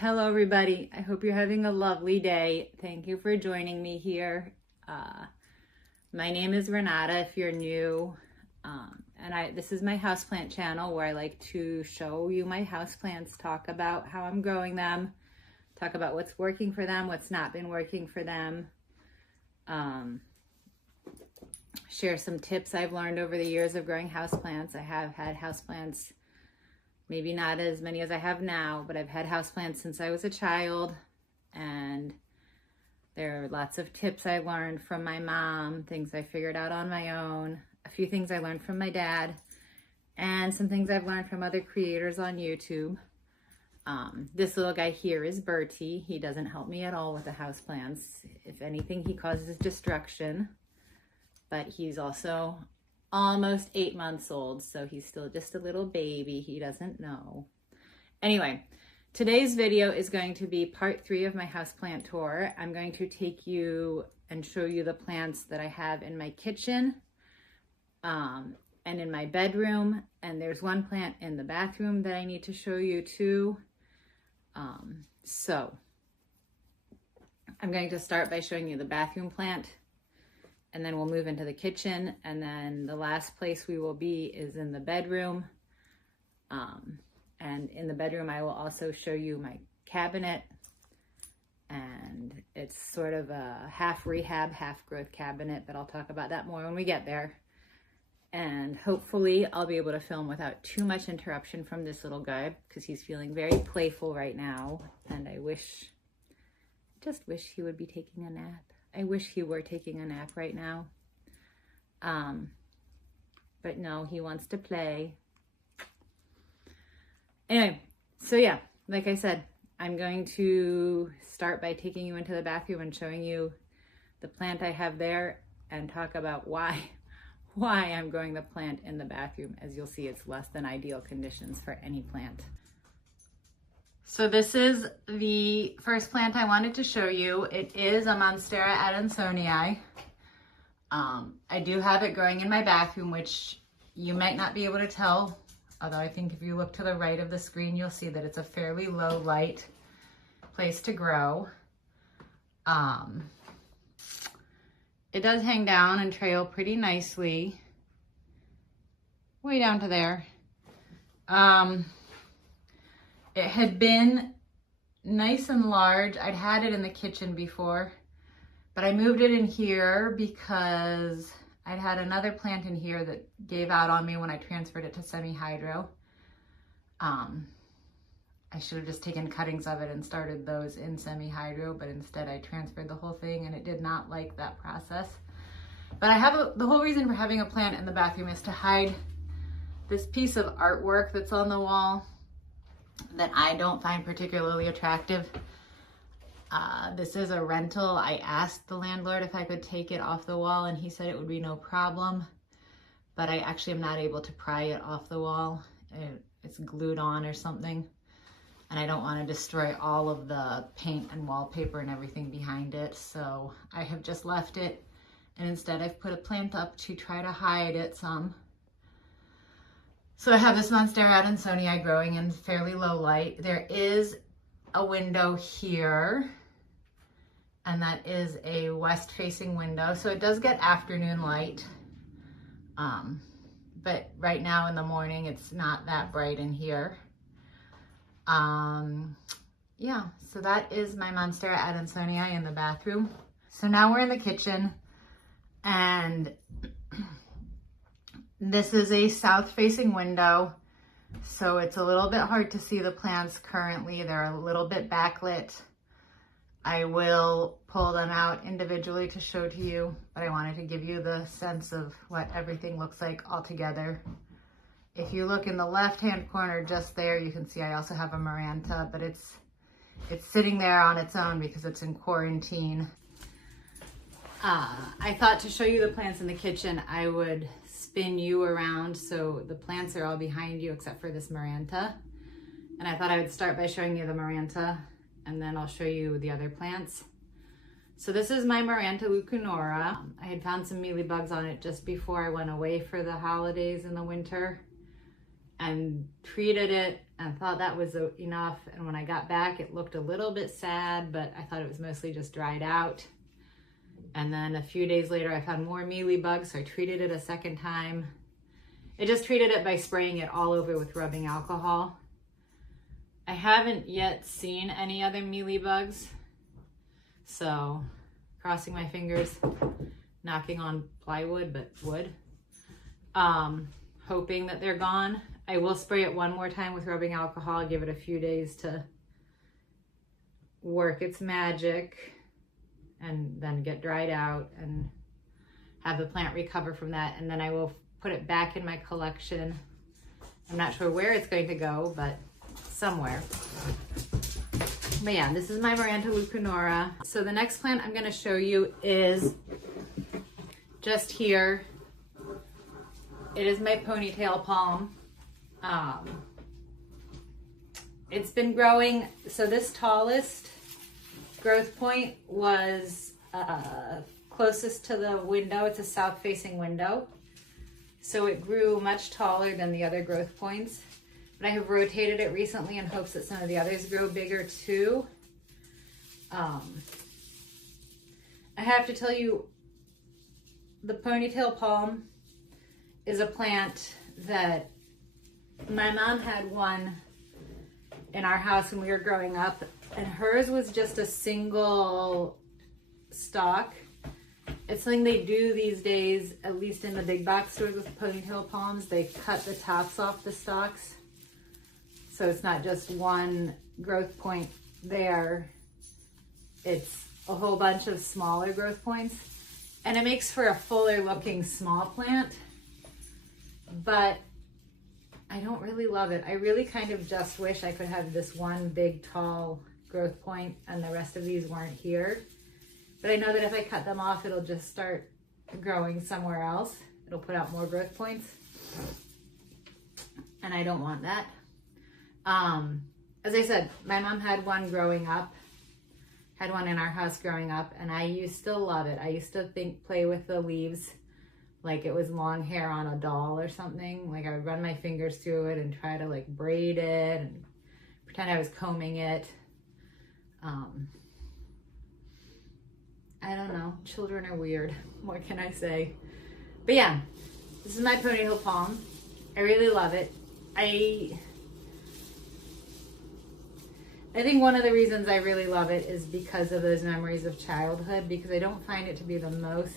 Hello everybody, I hope you're having a lovely day. Thank you for joining me here. My name is Renata if you're new, this is my houseplant channel where I like to show you my houseplants, talk about how I'm growing them, talk about what's working for them, what's not been working for them, share some tips I've learned over the years of growing houseplants. I have had houseplants, maybe not as many as I have now, but I've had houseplants since I was a child, and there are lots of tips I learned from my mom, things I figured out on my own, a few things I learned from my dad, and some things I've learned from other creators on YouTube. This little guy here is Bertie. He doesn't help me at all with the houseplants. If anything, he causes destruction, but he's also almost 8 months old, so he's still just a little baby. He doesn't know. Anyway, today's video is going to be part 3 of my houseplant tour. I'm going to take you and show you the plants that I have in my kitchen and in my bedroom, and there's one plant in the bathroom that I need to show you too. So I'm going to start by showing you the bathroom plant, and then we'll move into the kitchen, and then the last place we will be is in the bedroom. And in the bedroom, I will also show you my cabinet, and it's sort of a half rehab, half growth cabinet, but I'll talk about that more when we get there. And hopefully I'll be able to film without too much interruption from this little guy, because he's feeling very playful right now, and I just wish he would be taking a nap. I wish he were taking a nap right now. But no, he wants to play. Anyway, so yeah, like I said, I'm going to start by taking you into the bathroom and showing you the plant I have there, and talk about why I'm growing the plant in the bathroom. As you'll see, it's less than ideal conditions for any plant. So this is the first plant I wanted to show you. It is a Monstera Adansonii. I do have it growing in my bathroom, which you might not be able to tell, although I think if you look to the right of the screen, you'll see that it's a fairly low light place to grow. It does hang down and trail pretty nicely, way down to there. It had been nice and large. I'd had it in the kitchen before, but I moved it in here because I'd had another plant in here that gave out on me when I transferred it to semi-hydro. I should have just taken cuttings of it and started those in semi-hydro, but instead I transferred the whole thing, and it did not like that process. But I have the whole reason for having a plant in the bathroom is to hide this piece of artwork that's on the wall that I don't find particularly attractive. This is a rental. I asked the landlord if I could take it off the wall, and he said it would be no problem, but I actually am not able to pry it off the wall. It's glued on or something, and I don't want to destroy all of the paint and wallpaper and everything behind it, so I have just left it, and instead I've put a plant up to try to hide it some. So I have this Monstera Adansonii growing in fairly low light. There is a window here, and that is a west-facing window, so it does get afternoon light. But right now in the morning, it's not that bright in here. Yeah, so that is my Monstera Adansonii in the bathroom. So now we're in the kitchen, and this is a south-facing window, so it's a little bit hard to see the plants currently. They're a little bit backlit. I will pull them out individually to show to you, but I wanted to give you the sense of what everything looks like all together. If you look in the left-hand corner just there, you can see I also have a Maranta, but it's sitting there on its own because it's in quarantine. I thought to show you the plants in the kitchen, I would spin you around so the plants are all behind you except for this Maranta. And I thought I would start by showing you the Maranta, and then I'll show you the other plants. So this is my Maranta leuconora. I had found some mealybugs on it just before I went away for the holidays in the winter, and treated it and I thought that was enough. And when I got back, it looked a little bit sad, but I thought it was mostly just dried out. And then a few days later, I found more mealybugs, so I treated it a second time. I just treated it by spraying it all over with rubbing alcohol. I haven't yet seen any other mealybugs, so crossing my fingers, knocking on plywood, but wood. Hoping that they're gone. I will spray it one more time with rubbing alcohol, give it a few days to work its magic, and then get dried out and have the plant recover from that. And then I will put it back in my collection. I'm not sure where it's going to go, but somewhere. But yeah, this is my Miranda leucanora. So the next plant I'm gonna show you is just here. It is my ponytail palm. It's been growing, so this tallest growth point was closest to the window. It's a south-facing window. So it grew much taller than the other growth points. But I have rotated it recently in hopes that some of the others grow bigger too. I have to tell you, the ponytail palm is a plant that my mom had one in our house when we were growing up, and hers was just a single stalk. It's something they do these days, at least in the big box stores with ponytail palms. They cut the tops off the stalks. So it's not just one growth point there. It's a whole bunch of smaller growth points. And it makes for a fuller looking small plant. But I don't really love it. I really kind of just wish I could have this one big tall growth point and the rest of these weren't here. But I know that if I cut them off, it'll just start growing somewhere else. It'll put out more growth points. And I don't want that. As I said, my mom had one growing up, had one in our house growing up, and I used to love it. I used to play with the leaves like it was long hair on a doll or something. Like I would run my fingers through it and try to like braid it and pretend I was combing it. I don't know. Children are weird. What can I say? But yeah, this is my ponytail palm. I really love it. I think one of the reasons I really love it is because of those memories of childhood, because I don't find it to be the most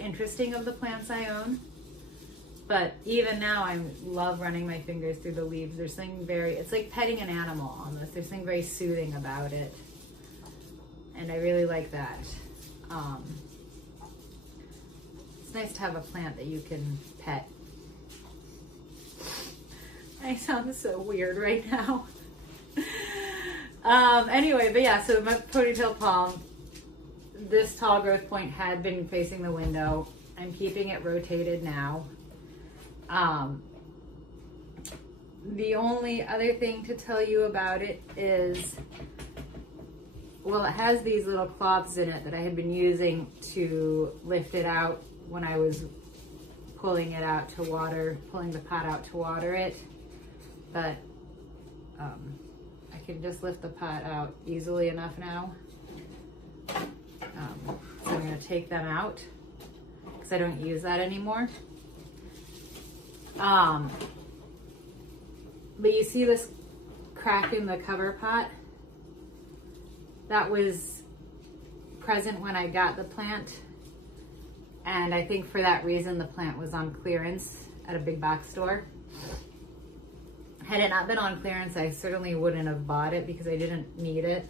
interesting of the plants I own. But even now, I love running my fingers through the leaves. There's something it's like petting an animal almost. There's something very soothing about it. And I really like that. It's nice to have a plant that you can pet. I sound so weird right now. Anyway, but yeah, so my ponytail palm, this tall growth point had been facing the window. I'm keeping it rotated now. The only other thing to tell you about it is, well, it has these little cloths in it that I had been using to lift it out when I was pulling it out to water, pulling the pot out to water it. But I can just lift the pot out easily enough now. So I'm going to take them out because I don't use that anymore. But you see this crack in the cover pot? That was present when I got the plant. And I think for that reason, the plant was on clearance at a big box store. Had it not been on clearance, I certainly wouldn't have bought it because I didn't need it.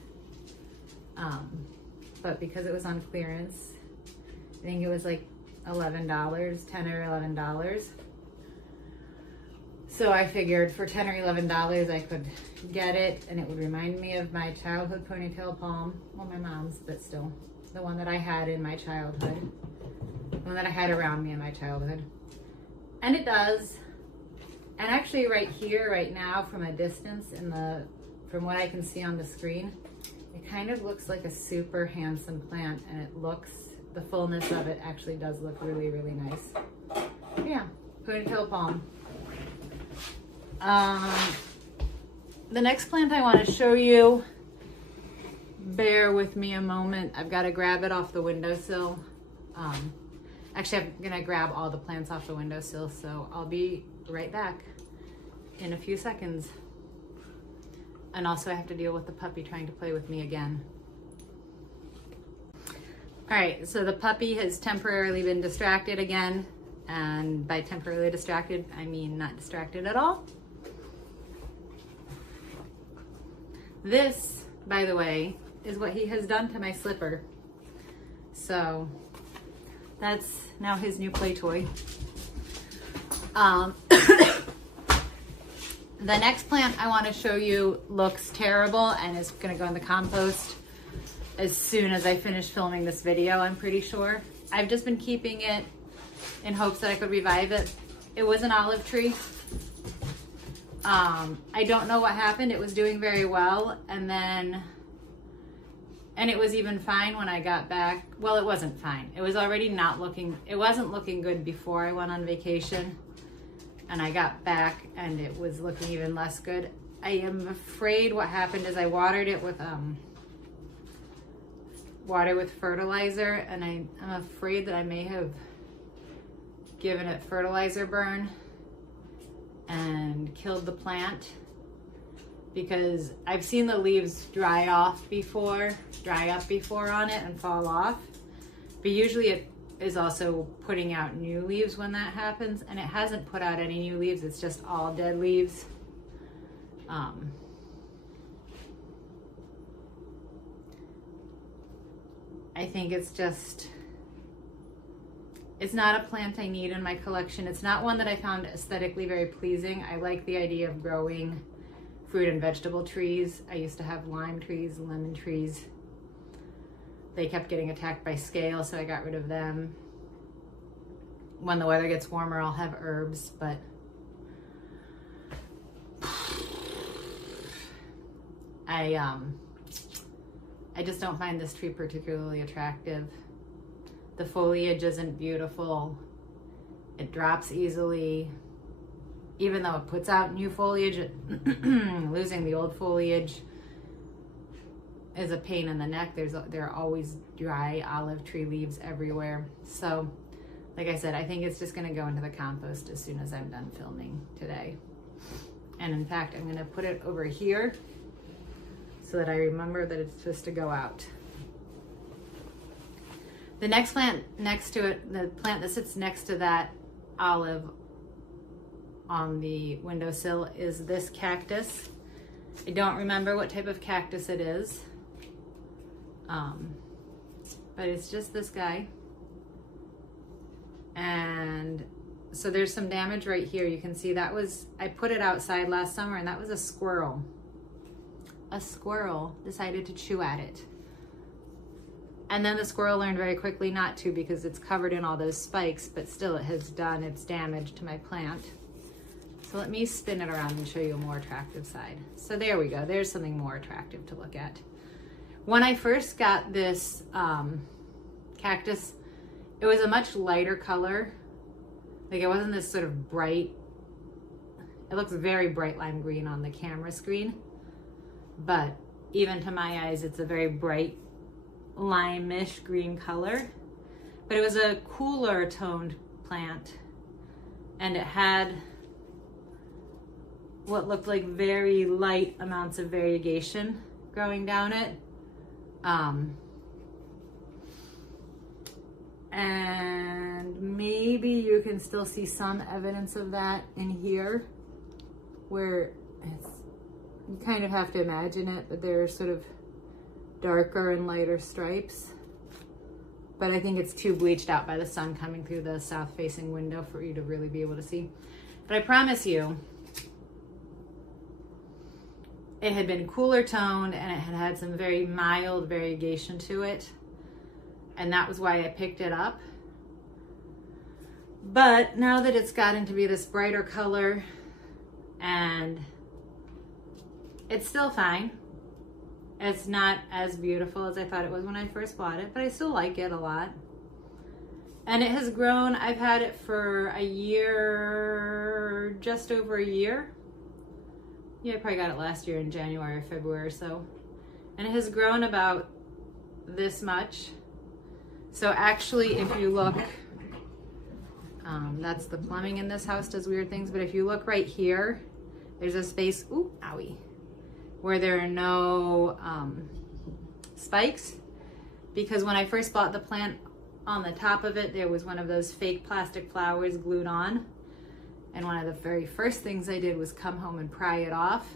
But because it was on clearance, I think it was like $11, $10 or $11. So I figured for $10 or $11 I could get it and it would remind me of my childhood ponytail palm. Well, my mom's, but still. The one that I had in my childhood. The one that I had around me in my childhood. And it does. And actually right here, right now, from a distance, from what I can see on the screen, it kind of looks like a super handsome plant, and it looks, the fullness of it actually does look really, really nice. Yeah, ponytail palm. The next plant I want to show you, bear with me a moment. I've got to grab it off the windowsill. Actually, I'm going to grab all the plants off the windowsill, so I'll be right back in a few seconds. And also I have to deal with the puppy trying to play with me again. All right, so the puppy has temporarily been distracted again. And by temporarily distracted, I mean not distracted at all. This, by the way, is what he has done to my slipper. So that's now his new play toy. The next plant I want to show you looks terrible and is going to go in the compost as soon as I finish filming this video, I'm pretty sure. I've just been keeping it in hopes that I could revive it. It was an olive tree. I don't know what happened. It was doing very well, and it was even fine when I got back. Well, it wasn't fine. It was already it wasn't looking good before I went on vacation, and I got back and it was looking even less good. I am afraid what happened is I watered it with fertilizer, and I'm afraid that I may have given it fertilizer burn and killed the plant, because I've seen the leaves dry up before on it and fall off, but usually it is also putting out new leaves when that happens, and it hasn't put out any new leaves. It's just all dead leaves. I think it's not a plant I need in my collection. It's not one that I found aesthetically very pleasing. I like the idea of growing fruit and vegetable trees. I used to have lime trees, lemon trees. They kept getting attacked by scale, so I got rid of them. When the weather gets warmer, I'll have herbs, but I just don't find this tree particularly attractive. The foliage isn't beautiful. It drops easily. Even though it puts out new foliage, losing the old foliage is a pain in the neck. There are always dry olive tree leaves everywhere. So, like I said, I think it's just gonna go into the compost as soon as I'm done filming today. And in fact, I'm gonna put it over here so that I remember that it's supposed to go out. The next plant next to it, the plant that sits next to that olive on the windowsill, is this cactus. I don't remember what type of cactus it is, but it's just this guy. And so there's some damage right here. You can see I put it outside last summer, and that was a squirrel. A squirrel decided to chew at it. And then the squirrel learned very quickly not to, because it's covered in all those spikes, but still it has done its damage to my plant. So let me spin it around and show you a more attractive side. So there we go. There's something more attractive to look at. When I first got this cactus, it was a much lighter color. Like, it wasn't this sort of bright, it looks very bright lime green on the camera screen, but even to my eyes, it's a very bright lime-ish green color. But it was a cooler toned plant, and it had what looked like very light amounts of variegation growing down it. And maybe you can still see some evidence of that in here, where you kind of have to imagine it, but there are sort of darker and lighter stripes. But I think it's too bleached out by the sun coming through the south-facing window for you to really be able to see. But I promise you, it had been cooler toned, and it had some very mild variegation to it. And that was why I picked it up. But now that it's gotten to be this brighter color, and it's still fine. It's not as beautiful as I thought it was when I first bought it, but I still like it a lot. And it has grown. I've had it for a year, just over a year. Yeah, I probably got it last year in January or February or so. And it has grown about this much. So actually, if you look, that's the plumbing in this house does weird things, but if you look right here, there's a space, ooh, owie, where there are no spikes, because when I first bought the plant, on the top of it, there was one of those fake plastic flowers glued on. And one of the very first things I did was come home and pry it off.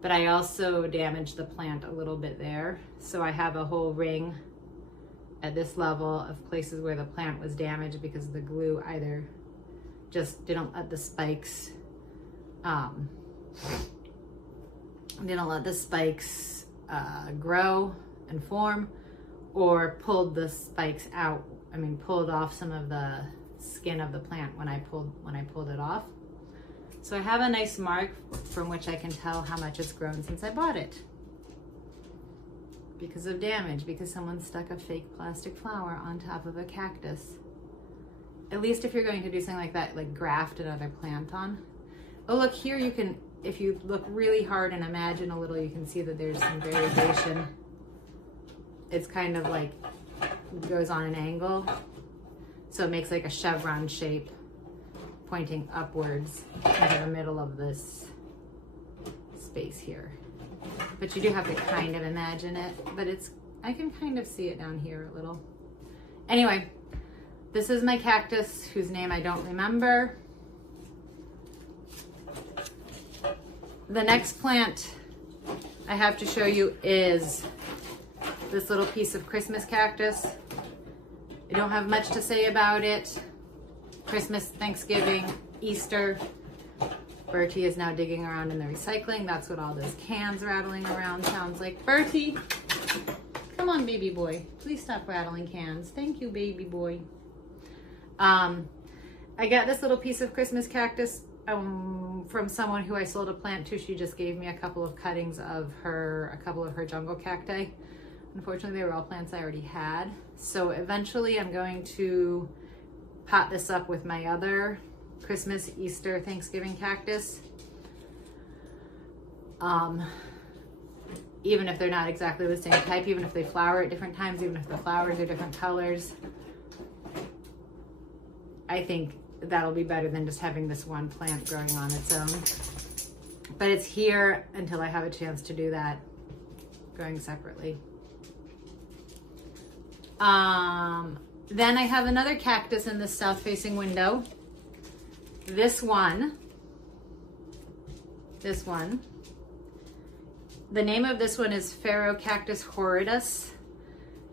But I also damaged the plant a little bit there. So I have a whole ring at this level of places where the plant was damaged because the glue either just didn't let the spikes, grow and form, or pulled the spikes out. I mean, pulled off some of the skin of the plant when I pulled it off. So I have a nice mark from which I can tell how much it's grown since I bought it. Because of damage, because someone stuck a fake plastic flower on top of a cactus. At least if you're going to do something like that, like graft another plant on. Oh, look here, you can, if you look really hard and imagine a little, you can see that there's some variegation. It's kind of like, goes on an angle. So it makes like a chevron shape pointing upwards into the middle of this space here. But you do have to kind of imagine it, but I can kind of see it down here a little. Anyway, this is my cactus whose name I don't remember. The next plant I have to show you is this little piece of Christmas cactus. I don't have much to say about it. Christmas, Thanksgiving, Easter. Bertie is now digging around in the recycling. That's what all those cans rattling around sounds like. Bertie, come on, baby boy. Please stop rattling cans. Thank you, baby boy. I got this little piece of Christmas cactus from someone who I sold a plant to. She just gave me a couple of cuttings of a couple of her jungle cacti. Unfortunately, they were all plants I already had. So eventually I'm going to pot this up with my other Christmas, Easter, Thanksgiving cactus. Even if they're not exactly the same type, even if they flower at different times, even if the flowers are different colors, I think that'll be better than just having this one plant growing on its own. But it's here until I have a chance to do that, growing separately. Then I have another cactus in this south-facing window. This one. The name of this one is Cactus horridus.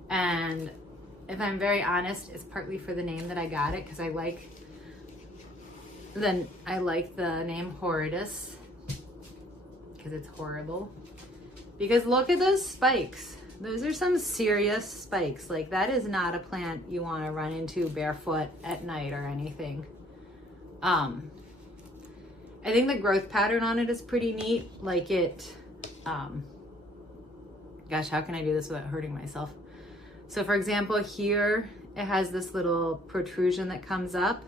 And if I'm very honest, it's partly for the name that I got it, because I like the name horridus, because it's horrible. Because look at those spikes. Those are some serious spikes. Like, that is not a plant you want to run into barefoot at night or anything. I think the growth pattern on it is pretty neat. Like gosh, how can I do this without hurting myself? So for example, here it has this little protrusion that comes up.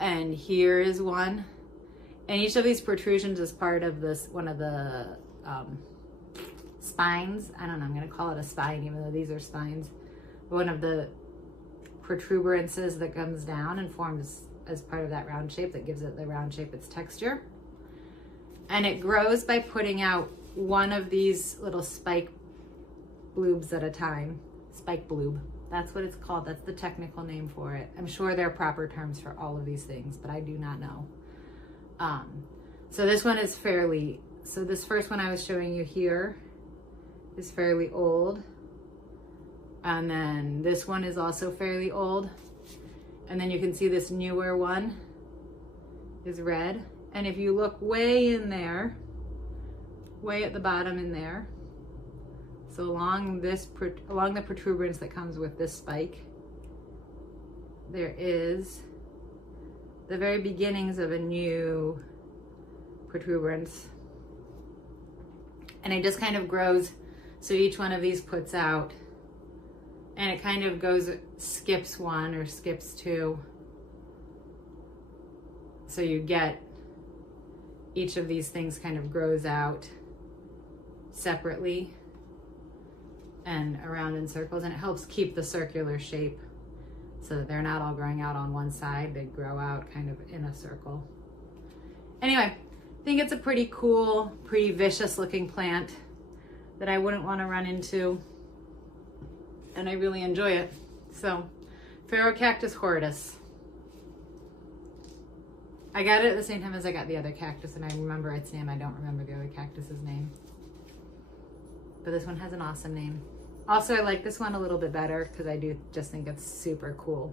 And here is one. And each of these protrusions is part of one of the spines. I don't know, I'm gonna call it a spine even though these are spines. One of the protuberances that comes down and forms as part of that round shape that gives it the round shape, its texture. And it grows by putting out one of these little spike bloobs at a time. Spike bloob, that's what it's called. That's the technical name for it. I'm sure there are proper terms for all of these things, but I do not know. So this one is so this first one I was showing you here is fairly old. And then this one is also fairly old. And then you can see this newer one is red. And if you look way in there, way at the bottom in there, so along the protuberance that comes with this spike, there is the very beginnings of a new protuberance. And it just kind of grows. So each one of these puts out, and it kind of skips one or skips two. So you get each of these things kind of grows out separately and around in circles, and it helps keep the circular shape so that they're not all growing out on one side. They grow out kind of in a circle. Anyway, I think it's a pretty cool, pretty vicious looking plant that I wouldn't want to run into, and I really enjoy it. So, Phaerocactus horridus. I got it at the same time as I got the other cactus, and I remember its name. I don't remember the other cactus's name. But this one has an awesome name. Also, I like this one a little bit better because I do just think it's super cool.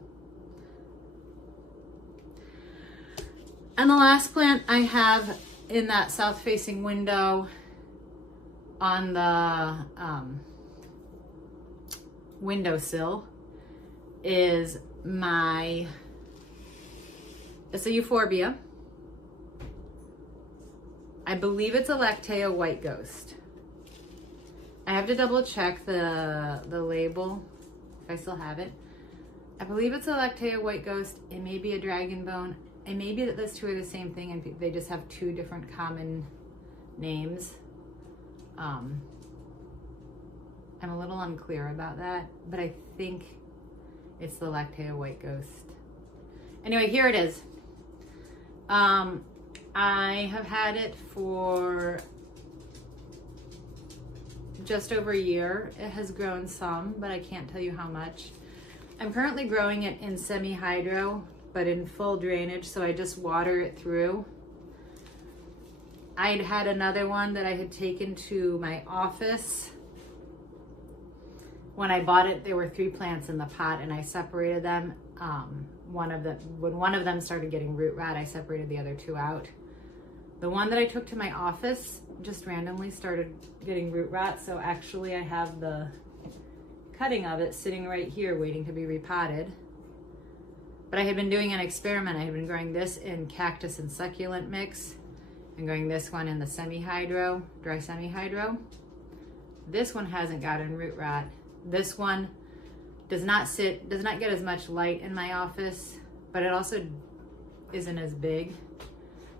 And the last plant I have in that south-facing window on the windowsill is it's a euphorbia. I believe it's a Lactea white ghost. I have to double check the label if I still have it. I believe it's a Lactea white ghost. It may be a dragon bone. It may be that those two are the same thing and they just have two different common names. I'm a little unclear about that, but I think it's the Lactea white ghost. Anyway, here it is. I have had it for just over a year. It has grown some, but I can't tell you how much. I'm currently growing it in semi-hydro, but in full drainage, so I just water it through. I'd had another one that I had taken to my office. When I bought it, there were 3 plants in the pot, and I separated them. When one of them started getting root rot, I separated the other 2 out. The one that I took to my office just randomly started getting root rot, so actually I have the cutting of it sitting right here waiting to be repotted. But I had been doing an experiment. I had been growing this in cactus and succulent mix and growing this one in the semi-hydro, dry semi-hydro. This one hasn't gotten root rot. This one does not get as much light in my office, but it also isn't as big.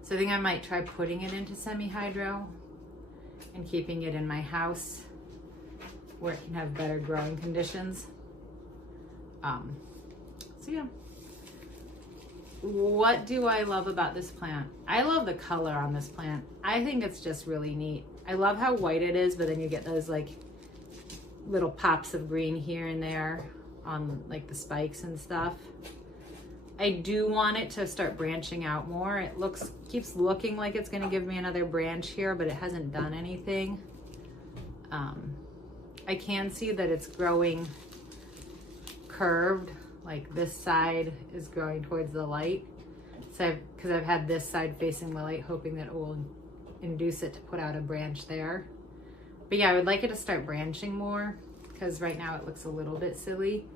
So I think I might try putting it into semi-hydro and keeping it in my house where it can have better growing conditions. So yeah. What do I love about this plant? I love the color on this plant. I think it's just really neat. I love how white it is, but then you get those like little pops of green here and there on like the spikes and stuff. I do want it to start branching out more. It keeps looking like it's gonna give me another branch here, but it hasn't done anything. I can see that it's growing curved, like this side is growing towards the light. So because I've had this side facing the light, hoping that it will induce it to put out a branch there. But yeah, I would like it to start branching more because right now it looks a little bit silly.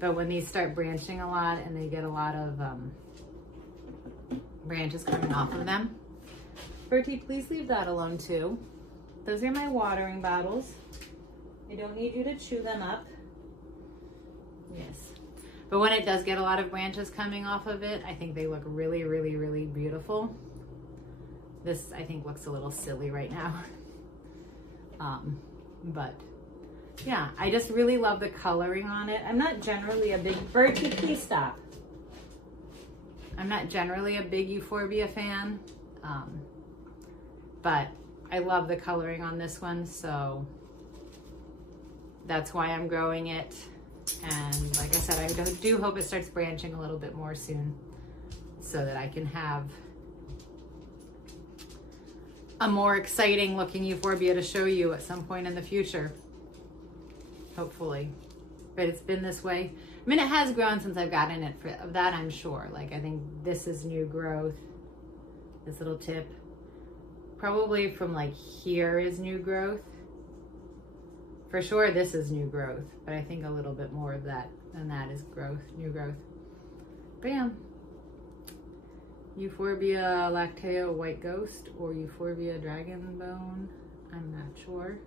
But when these start branching a lot and they get a lot of branches coming off of them. Bertie, please leave that alone too. Those are my watering bottles. I don't need you to chew them up. Yes. But when it does get a lot of branches coming off of it, I think they look really, really, really beautiful. This, I think, looks a little silly right now. But yeah, I just really love the coloring on it. I'm not generally a big, Bertie, please stop. I'm not generally a big euphorbia fan, but I love the coloring on this one, so that's why I'm growing it. And like I said, I do hope it starts branching a little bit more soon so that I can have a more exciting looking euphorbia to show you at some point in the future, hopefully. But it's been this way. I mean, it has grown since I've gotten it, of that I'm sure. Like, I think this is new growth, this little tip. Probably from like here is new growth. For sure this is new growth, but I think a little bit more of that than that is growth, new growth. But yeah. Euphorbia Lactea white ghost or Euphorbia dragon bone, I'm not sure.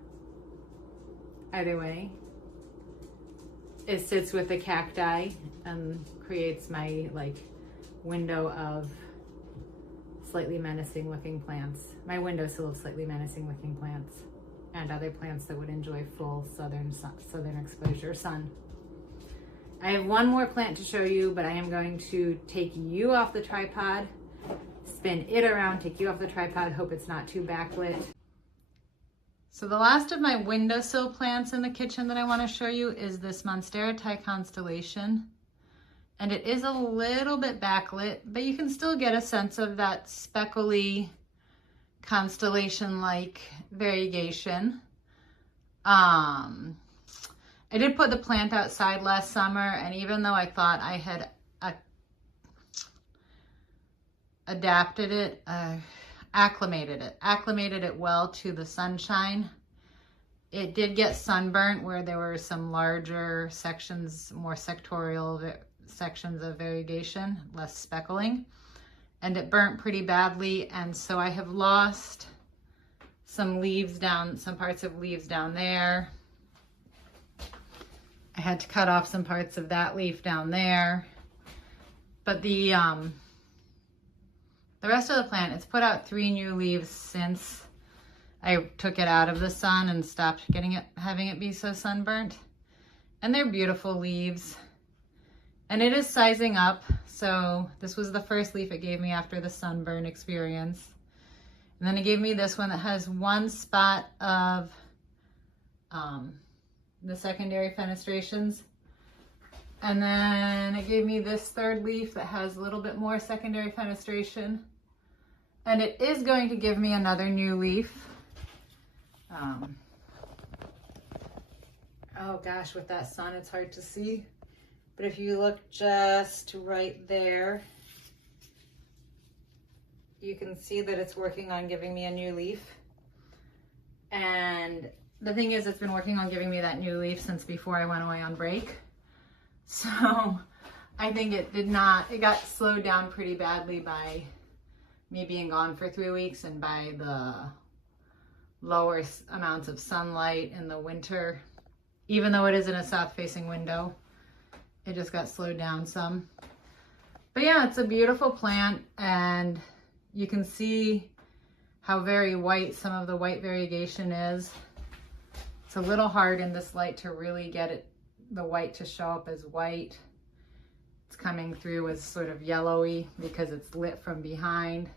Either way, it sits with the cacti and creates my like window of slightly menacing looking plants. My windowsill of slightly menacing looking plants, and other plants that would enjoy full southern exposure sun. I have one more plant to show you, but I am going to take you off the tripod, spin it around, take you off the tripod, hope it's not too backlit. So the last of my windowsill plants in the kitchen that I want to show you is this Monstera constellation. And it is a little bit backlit, but you can still get a sense of that speckly constellation-like variegation. I did put the plant outside last summer, and even though I thought I had acclimated it well to the sunshine, it did get sunburnt where there were some larger sections, more sectorial sections of variegation, less speckling, and it burnt pretty badly. And so I have lost some leaves down, some parts of leaves down there. I had to cut off some parts of that leaf down there. But the rest of the plant, it's put out 3 new leaves since I took it out of the sun and stopped having it be so sunburnt. And they're beautiful leaves. And it is sizing up. So this was the first leaf it gave me after the sunburn experience. And then it gave me this one that has one spot of the secondary fenestrations. And then it gave me this third leaf that has a little bit more secondary fenestration. And it is going to give me another new leaf. Oh gosh, with that sun, it's hard to see. But if you look just right there, you can see that it's working on giving me a new leaf. And the thing is, it's been working on giving me that new leaf since before I went away on break. So I think it got slowed down pretty badly by me being gone for 3 weeks and by the lower amounts of sunlight in the winter. Even though it is in a south-facing window, it just got slowed down some. But yeah, it's a beautiful plant, and you can see how very white some of the white variegation is. It's a little hard in this light to really get the white to show up as white. It's coming through as sort of yellowy because it's lit from behind.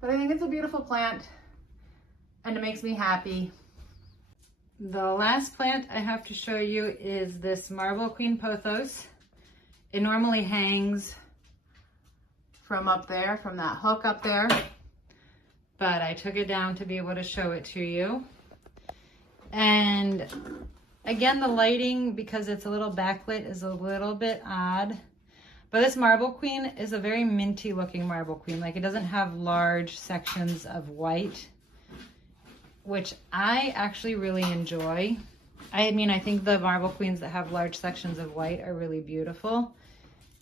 But I think it's a beautiful plant, and it makes me happy. The last plant I have to show you is this Marble Queen Pothos. It normally hangs from up there, from that hook up there, but I took it down to be able to show it to you. And again, the lighting, because it's a little backlit, is a little bit odd. But this Marble Queen is a very minty looking Marble Queen. Like, it doesn't have large sections of white, which I actually really enjoy. I mean, I think the Marble Queens that have large sections of white are really beautiful.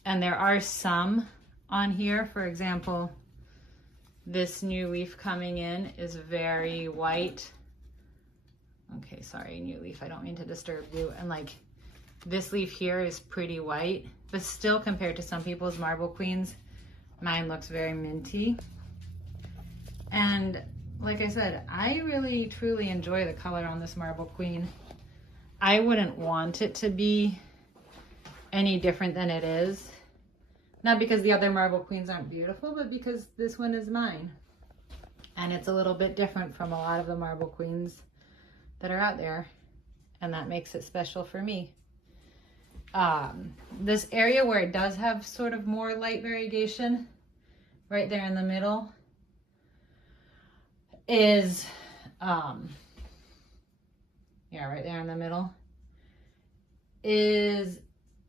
And there are some on here. For example, this new leaf coming in is very white. Okay, sorry, new leaf, I don't mean to disturb you. And like, this leaf here is pretty white, but still compared to some people's Marble Queens, mine looks very minty. And like I said, I really truly enjoy the color on this Marble Queen. I wouldn't want it to be any different than it is. Not because the other Marble Queens aren't beautiful, but because this one is mine. And it's a little bit different from a lot of the Marble Queens that are out there. And that makes it special for me. This area where it does have sort of more light variegation, right there in the middle, is, right there in the middle,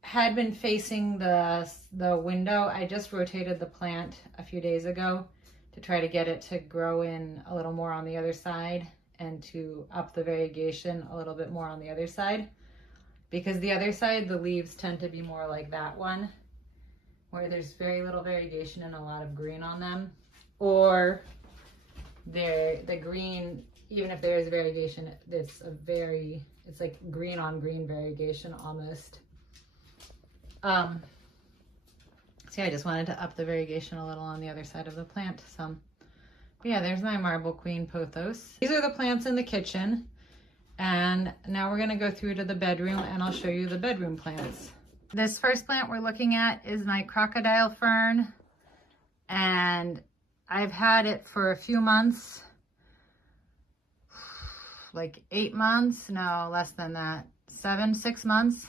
had been facing the window. I just rotated the plant a few days ago to try to get it to grow in a little more on the other side and to up the variegation a little bit more on the other side. Because the other side, the leaves tend to be more like that one, where there's very little variegation and a lot of green on them. Or the green, even if there is variegation, it's like green on green variegation almost. So See, I just wanted to up the variegation a little on the other side of the plant. So, but yeah, there's my Marble Queen pothos. These are the plants in the kitchen. And now we're gonna go through to the bedroom and I'll show you the bedroom plants. This first plant we're looking at is my crocodile fern. And I've had it for a few months, like 8 months, no, less than that, 6 months,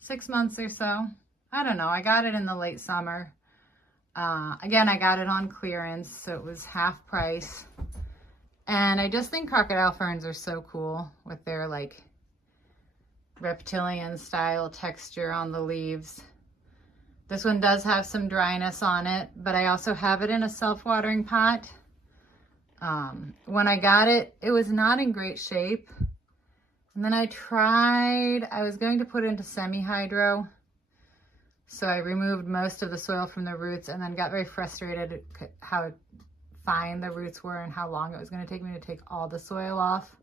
6 months or so. I don't know, I got it in the late summer. Again, I got it on clearance, so it was half price. And I just think crocodile ferns are so cool with their like reptilian style texture on the leaves. This one does have some dryness on it, but I also have it in a self-watering pot. When I got it, it was not in great shape. And then I was going to put it into semi-hydro. So I removed most of the soil from the roots and then got very frustrated at how fine the roots were and how long it was going to take me to take all the soil off.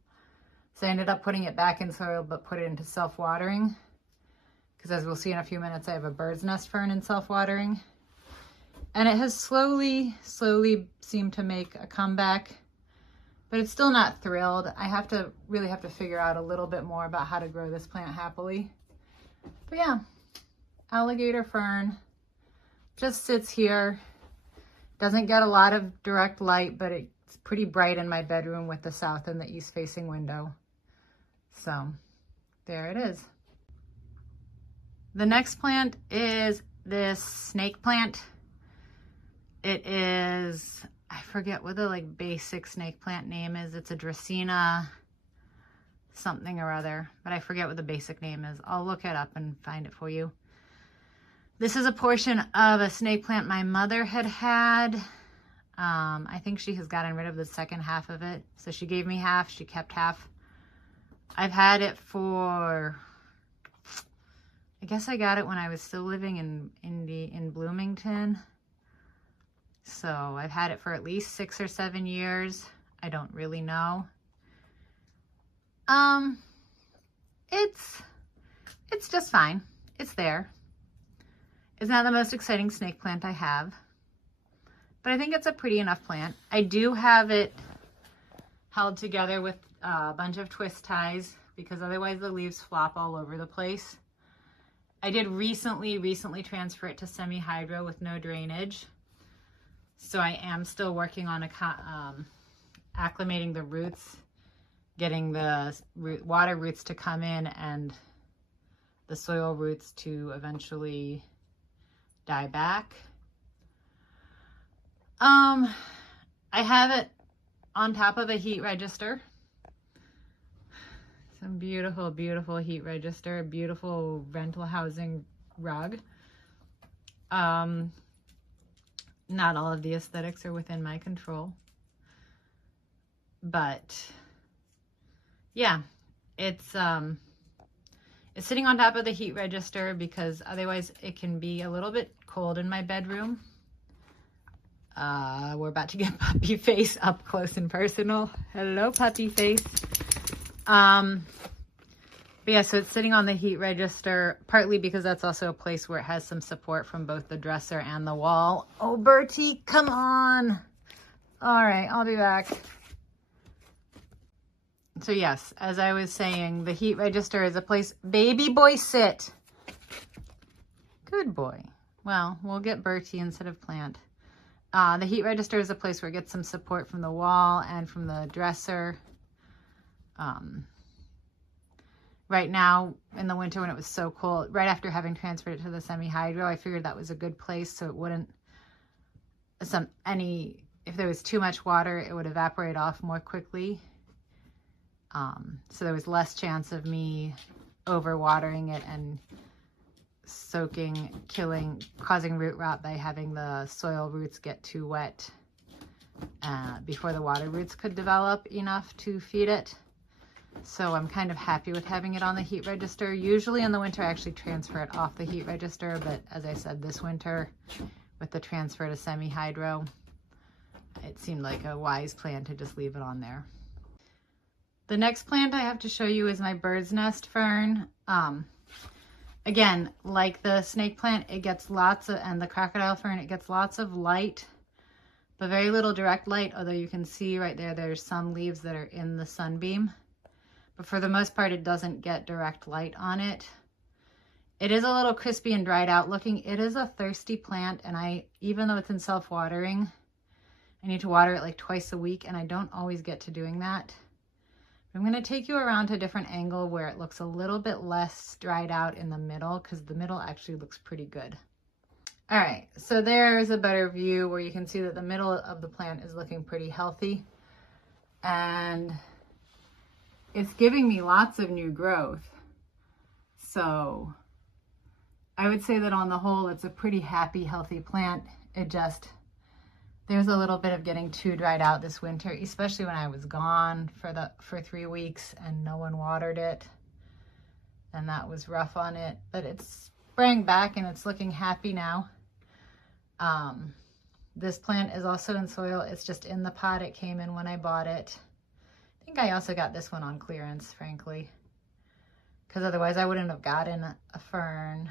So I ended up putting it back in soil, but put it into self-watering. Because as we'll see in a few minutes, I have a bird's nest fern in self-watering. And it has slowly seemed to make a comeback, but it's still not thrilled. I really have to figure out a little bit more about how to grow this plant happily. But yeah, alligator fern just sits here. Doesn't get a lot of direct light, but it's pretty bright in my bedroom with the south and the east facing window. So there it is. The next plant is this snake plant. It is, I forget what the like basic snake plant name is. It's a Dracaena something or other, but I forget what the basic name is. I'll look it up and find it for you. This is a portion of a snake plant my mother had. I think she has gotten rid of the second half of it. So she gave me half, she kept half. I've had it for, I guess I got it when I was still living in Bloomington. So I've had it for at least 6 or 7 years. I don't really know. It's just fine. It's there. It's not the most exciting snake plant I have, but I think it's a pretty enough plant. I do have it held together with a bunch of twist ties because otherwise the leaves flop all over the place. I did recently transfer it to semi-hydro with no drainage. So I am still working on acclimating the roots, getting the water roots to come in and the soil roots to eventually die back. I have it on top of a heat register. Some beautiful, beautiful heat register, beautiful rental housing rug. Not all of the aesthetics are within my control, but yeah, it's sitting on top of the heat register because otherwise it can be a little bit cold in my bedroom. We're about to get Puppy Face up close and personal. Hello, Puppy Face. But yeah, so it's sitting on the heat register, partly because that's also a place where it has some support from both the dresser and the wall. Oh, Bertie, come on. All right, I'll be back. So yes, as I was saying, the heat register is a place, baby boy, sit. Good boy. Well, we'll get Bertie instead of Plant. The heat register is a place where it gets some support from the wall and from the dresser. Right now, in the winter when it was so cold, right after having transferred it to the semi-hydro, I figured that was a good place so it wouldn't, if there was too much water, it would evaporate off more quickly. So there was less chance of me overwatering it and causing root rot by having the soil roots get too wet before the water roots could develop enough to feed it. So I'm kind of happy with having it on the heat register. Usually in the winter I actually transfer it off the heat register, but as I said, this winter with the transfer to semi-hydro, it seemed like a wise plan to just leave it on there. The next plant I have to show you is my bird's nest fern. Again, like the snake plant, it gets lots of, and the crocodile fern, it gets lots of light, but very little direct light, although you can see right there, there's some leaves that are in the sunbeam. But for the most part, it doesn't get direct light on it. It is a little crispy and dried out looking. It is a thirsty plant, and even though it's in self-watering, I need to water it like twice a week, and I don't always get to doing that. I'm going to take you around to a different angle where it looks a little bit less dried out in the middle, because the middle actually looks pretty good. All right, so there's a better view where you can see that the middle of the plant is looking pretty healthy, and it's giving me lots of new growth. So I would say that on the whole, it's a pretty happy, healthy plant. There's a little bit of getting too dried out this winter, especially when I was gone for 3 weeks and no one watered it. And that was rough on it, but it's sprang back and it's looking happy now. This plant is also in soil. It's just in the pot it came in when I bought it. I think I also got this one on clearance, frankly, because otherwise I wouldn't have gotten a fern.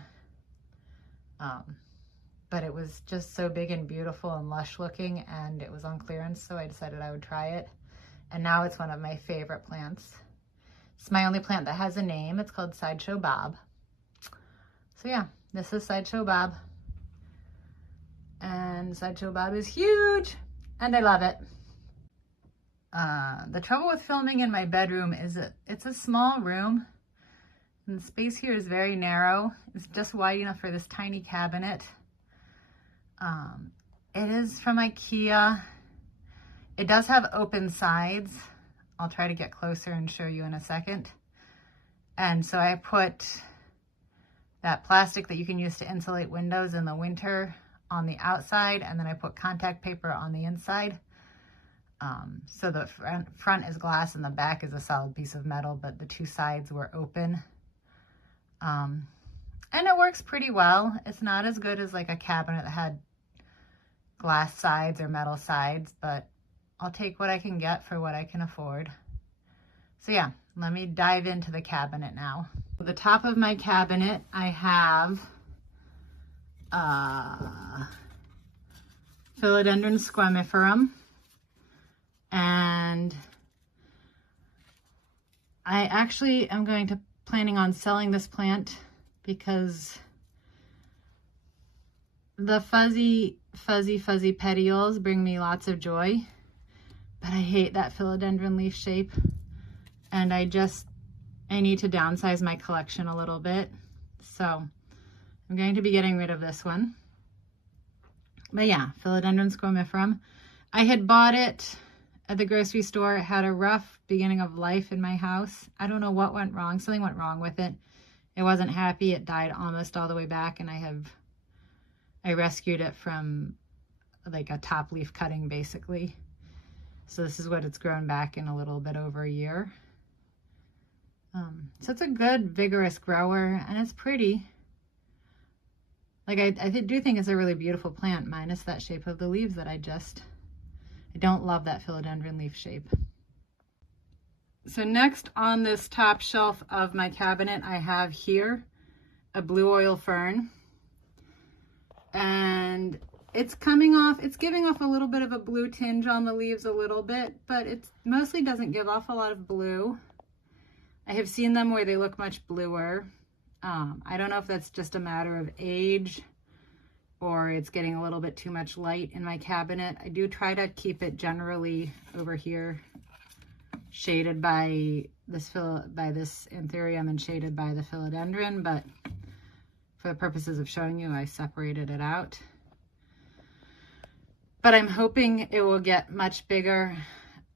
But it was just so big and beautiful and lush looking, and it was on clearance, so I decided I would try it. And now it's one of my favorite plants. It's my only plant that has a name. It's called Sideshow Bob. So yeah, this is Sideshow Bob. And Sideshow Bob is huge, and I love it. The trouble with filming in my bedroom is that it's a small room, and the space here is very narrow. It's just wide enough for this tiny cabinet. It is from IKEA. It does have open sides. I'll try to get closer and show you in a second. And so I put that plastic that you can use to insulate windows in the winter on the outside, and then I put contact paper on the inside. So the front is glass and the back is a solid piece of metal, but the two sides were open. And it works pretty well. It's not as good as like a cabinet that had glass sides or metal sides, but I'll take what I can get for what I can afford. So yeah, let me dive into the cabinet now. At the top of my cabinet, I have Philodendron squamiferum, and I actually am planning on selling this plant because the fuzzy petioles bring me lots of joy, but I hate that philodendron leaf shape, and I need to downsize my collection a little bit. So I'm going to be getting rid of this one. But yeah, Philodendron squamiferum. I had bought it at the grocery store. It had a rough beginning of life in my house. I don't know what went wrong. Something went wrong with it. It wasn't happy. It died almost all the way back, and I rescued it from like a top leaf cutting, basically. So this is what it's grown back in a little bit over a year. So it's a good, vigorous grower, and it's pretty. Like I do think it's a really beautiful plant, minus that shape of the leaves that I don't love that philodendron leaf shape. So next on this top shelf of my cabinet, I have here a blue oil fern. And it's giving off a little bit of a blue tinge on the leaves a little bit, but it mostly doesn't give off a lot of blue. I have seen them where they look much bluer. I don't know if that's just a matter of age or it's getting a little bit too much light in my cabinet. I do try to keep it generally over here shaded by this anthurium and shaded by the philodendron, but for the purposes of showing you, I separated it out. But I'm hoping it will get much bigger.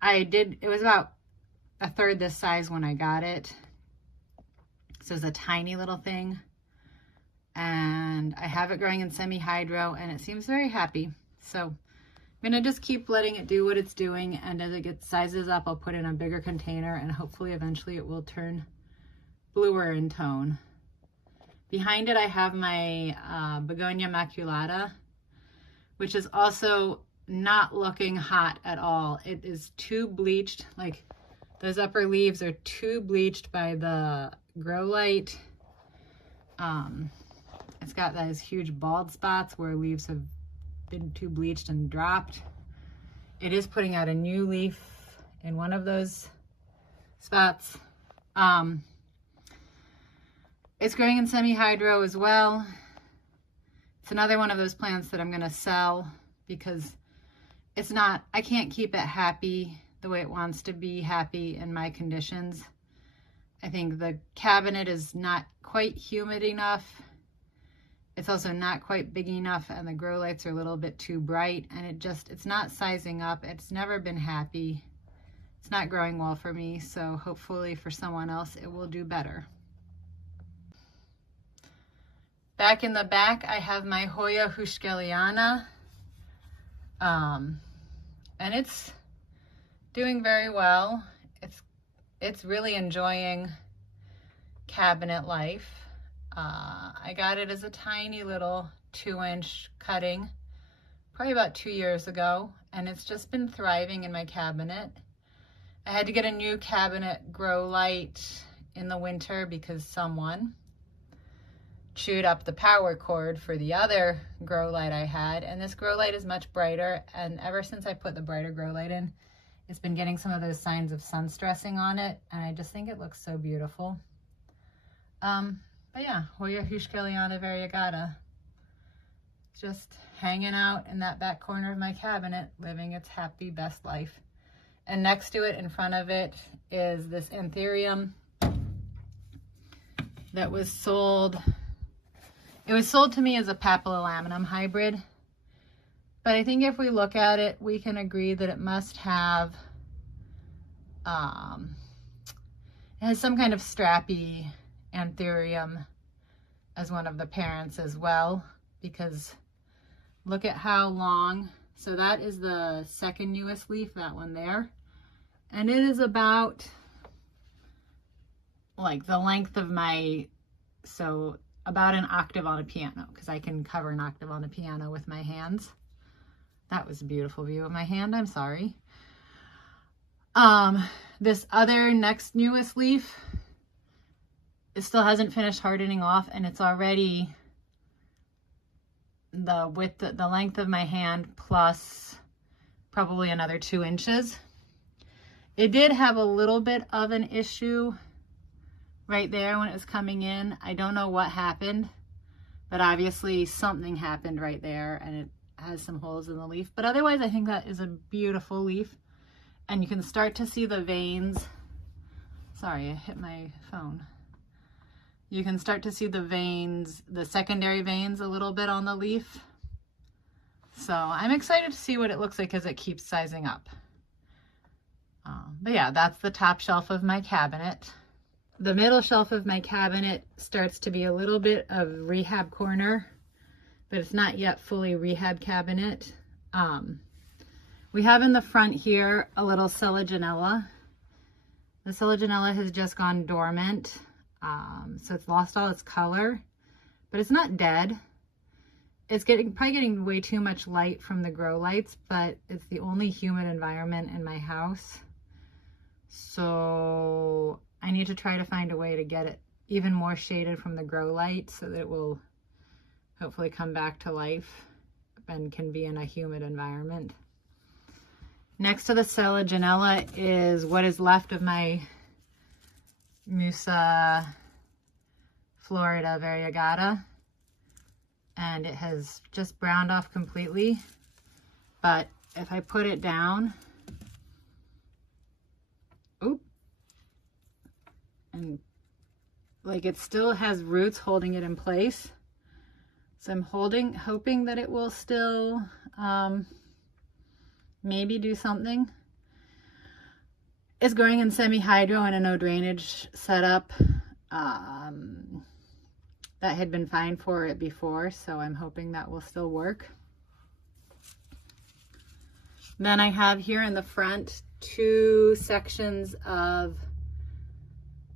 It was about a third this size when I got it. So it's a tiny little thing. And I have it growing in semi-hydro, and it seems very happy. So I'm gonna just keep letting it do what it's doing, and as it sizes up, I'll put it in a bigger container, and hopefully eventually it will turn bluer in tone. Behind it, I have my Begonia maculata, which is also not looking hot at all. It is too bleached, like those upper leaves are too bleached by the grow light It's got those huge bald spots where leaves have been too bleached and dropped. It is putting out a new leaf in one of those spots. It's growing in semi-hydro as well. It's another one of those plants that I'm gonna sell because I can't keep it happy the way it wants to be happy in my conditions. I think the cabinet is not quite humid enough. It's also not quite big enough, and the grow lights are a little bit too bright, and it's not sizing up. It's never been happy. It's not growing well for me, so hopefully for someone else it will do better. Back in the back, I have my Hoya Huskeliana, and it's doing very well. It's really enjoying cabinet life. I got it as a tiny little 2-inch cutting probably about 2 years ago, and it's just been thriving in my cabinet. I had to get a new cabinet grow light in the winter because someone chewed up the power cord for the other grow light I had, and this grow light is much brighter, and ever since I put the brighter grow light in, it's been getting some of those signs of sun stressing on it, and I just think it looks so beautiful. But yeah, Hoya Huskeliana variegata. Just hanging out in that back corner of my cabinet, living its happy best life. And next to it, in front of it, is this anthurium that was sold. It was sold to me as a papillolaminum hybrid, but I think if we look at it, we can agree that it must have, it has some kind of strappy anthurium as one of the parents as well, because look at how long. So that is the second newest leaf, that one there, and it is about like the length of my, so about an octave on a piano, because I can cover an octave on a piano with my hands. That was a beautiful view of my hand, I'm sorry. This other next newest leaf, it still hasn't finished hardening off, and it's already the length of my hand plus probably another 2 inches. It did have a little bit of an issue right there when it was coming in. I don't know what happened, but obviously something happened right there, and it has some holes in the leaf. But otherwise, I think that is a beautiful leaf, and you can start to see the veins. Sorry, I hit my phone. You can start to see the veins, the secondary veins a little bit on the leaf. So I'm excited to see what it looks like as it keeps sizing up. But yeah, that's the top shelf of my cabinet. The middle shelf of my cabinet starts to be a little bit of rehab corner, but it's not yet fully rehab cabinet. We have in the front here a little Selaginella. The Selaginella has just gone dormant, so it's lost all its color, but it's not dead. It's probably getting way too much light from the grow lights, but it's the only humid environment in my house. So I need to try to find a way to get it even more shaded from the grow light so that it will hopefully come back to life and can be in a humid environment. Next to the Selaginella is what is left of my Musa Florida variegata, and it has just browned off completely, but if I put it down, and like it still has roots holding it in place, so I'm hoping that it will still maybe do something. It's growing in semi-hydro in a no drainage setup. That had been fine for it before, so I'm hoping that will still work. Then I have here in the front 2 sections of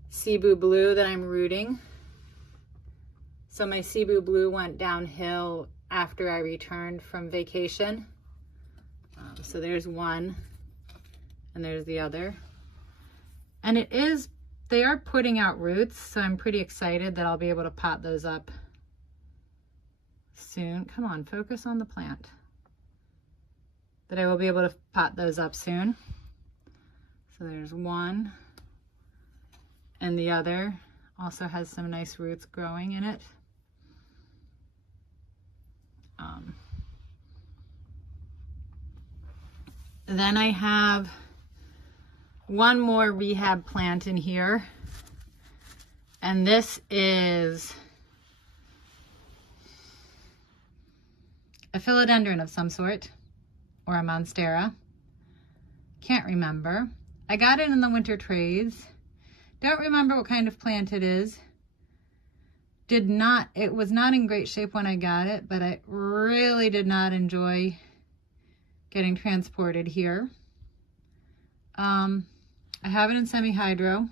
Cebu Blue that I'm rooting. So my Cebu Blue went downhill after I returned from vacation. So there's one, and there's the other. And it is they are putting out roots, so I'm pretty excited that I'll be able to pot those up soon. Come on, focus on the plant. That I will be able to pot those up soon. So there's one, and the other also has some nice roots growing in it. Then I have one more rehab plant in here, and this is a philodendron of some sort, or a monstera. Can't remember. I got it in the winter trays. Don't remember what kind of plant it is. It was not in great shape when I got it, but I really did not enjoy getting transported here. I have it in semi-hydro.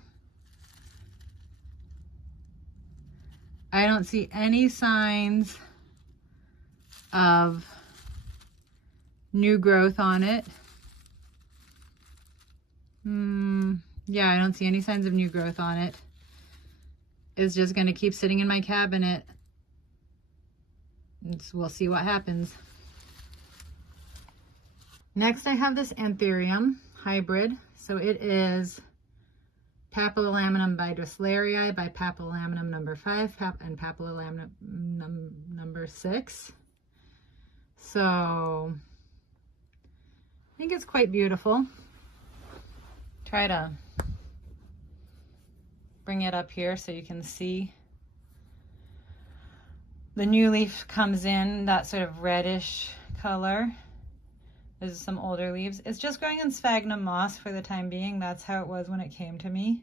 I don't see any signs of new growth on it. Yeah, I don't see any signs of new growth on it. It's just going to keep sitting in my cabinet. We'll see what happens. Next, I have this anthurium hybrid. So it is Papilolaminum bidoslarii by Papilolaminum number 5 and Papilolaminum number 6. So I think it's quite beautiful. Try to bring it up here so you can see. The new leaf comes in that sort of reddish color. There's some older leaves. It's just growing in sphagnum moss for the time being. That's how it was when it came to me,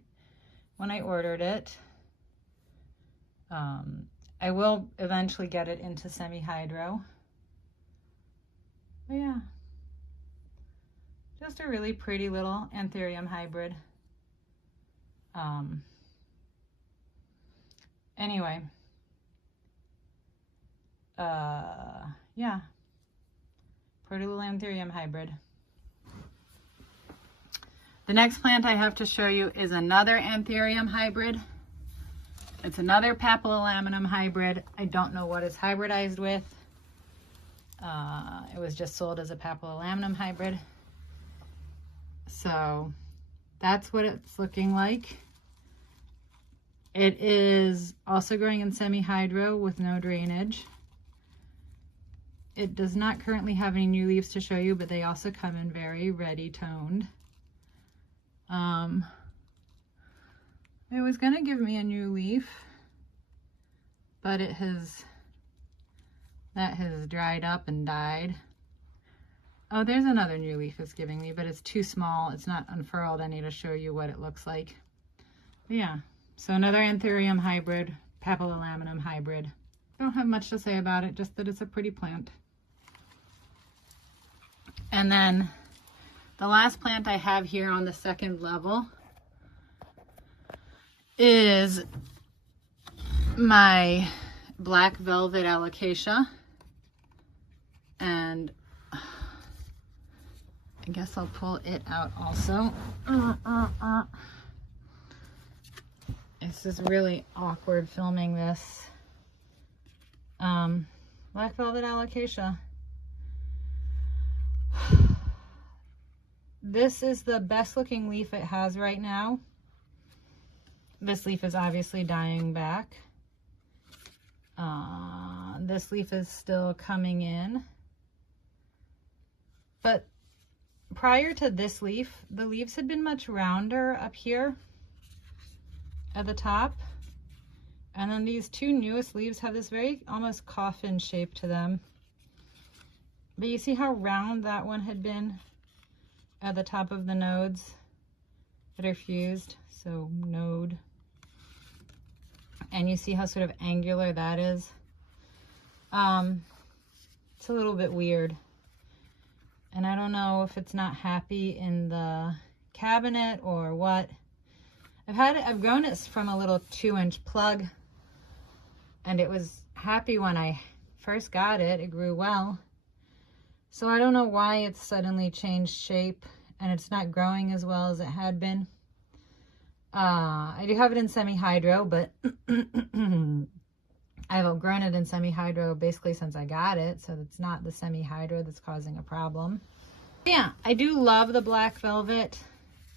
when I ordered it. I will eventually get it into semi-hydro. But yeah, just a really pretty little anthurium hybrid. Anyway, yeah. Pretty little anthurium hybrid. The next plant I have to show you is another anthurium hybrid. It's another Papilolaminum hybrid. I don't know what it's hybridized with. It was just sold as a Papilolaminum hybrid. So that's what it's looking like. It is also growing in semi-hydro with no drainage. It does not currently have any new leaves to show you, but they also come in very reddy toned. It was going to give me a new leaf, but that has dried up and died. Oh, there's another new leaf it's giving me, but it's too small. It's not unfurled. I need to show you what it looks like. But yeah, so another anthurium hybrid, Papilolaminum hybrid. Don't have much to say about it, just that it's a pretty plant. And then the last plant I have here on the second level is my black velvet alocasia. And I guess I'll pull it out also. This is really awkward filming this. Black velvet alocasia. This is the best looking leaf it has right now. This leaf is obviously dying back. This leaf is still coming in. But prior to this leaf, the leaves had been much rounder up here at the top. And then these two newest leaves have this very almost coffin shape to them. But you see how round that one had been at the top of the nodes that are fused? So node. And you see how sort of angular that is? It's a little bit weird. And I don't know if it's not happy in the cabinet or what. I've grown it from a little 2-inch plug, and it was happy when I first got it. It grew well. So I don't know why it's suddenly changed shape and it's not growing as well as it had been. I do have it in semi-hydro, but I've outgrown it in semi-hydro basically since I got it, so it's not the semi-hydro that's causing a problem. Yeah, I do love the black velvet.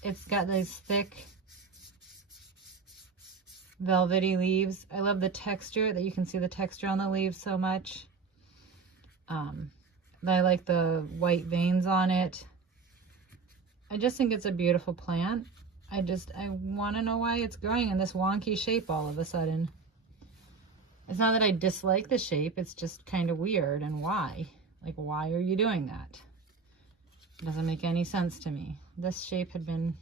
It's got these thick velvety leaves. I love the texture, that you can see the texture on the leaves so much. I like the white veins on it. I just think it's a beautiful plant. I want to know why it's growing in this wonky shape all of a sudden. It's not that I dislike the shape, it's just kind of weird. And why? Like, why are you doing that? It doesn't make any sense to me. This shape had been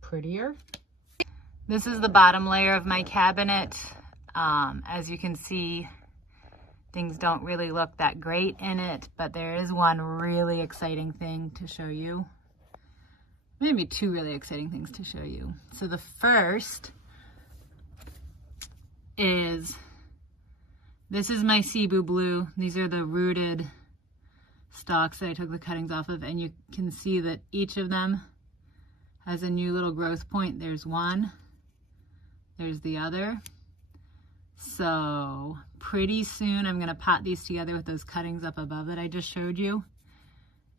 prettier. This is the bottom layer of my cabinet. As you can see, things don't really look that great in it, but there is one really exciting thing to show you. Maybe two really exciting things to show you. So the first is, this is my Cebu Blue. These are the rooted stalks that I took the cuttings off of, and you can see that each of them has a new little growth point. There's one, there's the other. So pretty soon I'm gonna pot these together with those cuttings up above that I just showed you